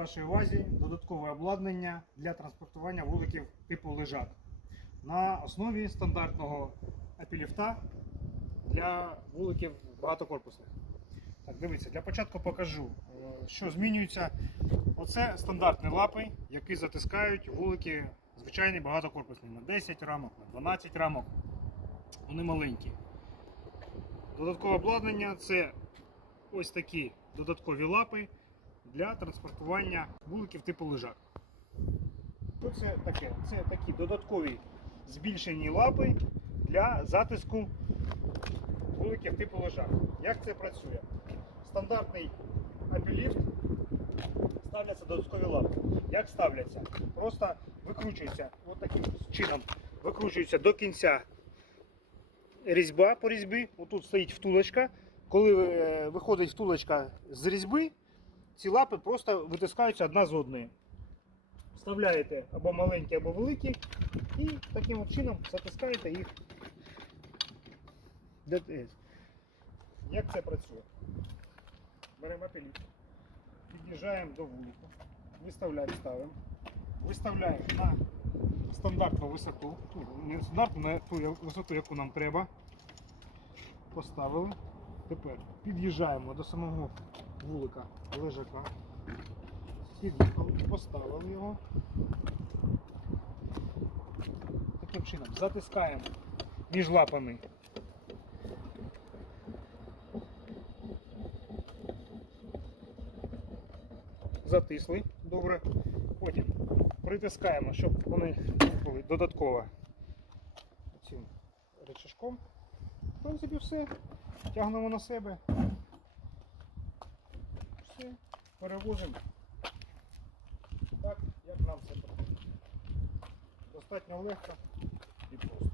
вашій увазі додаткове обладнання для транспортування вуликів типу лежак на основі стандартного апіліфта для вуликів багатокорпусних. Так, дивіться, для початку покажу, е, що змінюється. Оце стандартні лапи, які затискають вулики звичайні багатокорпусні на 10 рамок, на 12 рамок. Вони маленькі. Додаткове обладнання це ось такі додаткові лапи для транспортування вуликів типу лежак. Це таке? Це такі додаткові збільшені лапи для затиску вуликів типу лежак. Як це працює? Стандартний апіліфт ставляться додаткові лапи. Як ставляться? Просто викручується от таким чином. Викручується до кінця різьба по різьбі. Отут стоїть втулочка. Коли е, виходить втулочка з різьби, ці лапи просто витискаються одна з одної. Вставляєте або маленькі, або великі, і таким чином затискаєте їх. Як це працює? Беремо апеліт, під'їжджаємо до вулику, виставляємо, ставимо, виставляємо на стандартну висоту, ну, не стандартну, на ту висоту, яку нам треба. Поставили. Тепер під'їжджаємо до самого вулика лежака. Під'їхали, поставили його. Таким чином затискаємо між лапами. Затисли добре. Потім притискаємо, щоб вони були додатково цим речашком. В принципі, все. Тягнемо на себе. Все. Перевозимо так, як нам це потрібно. Достатньо легко і просто.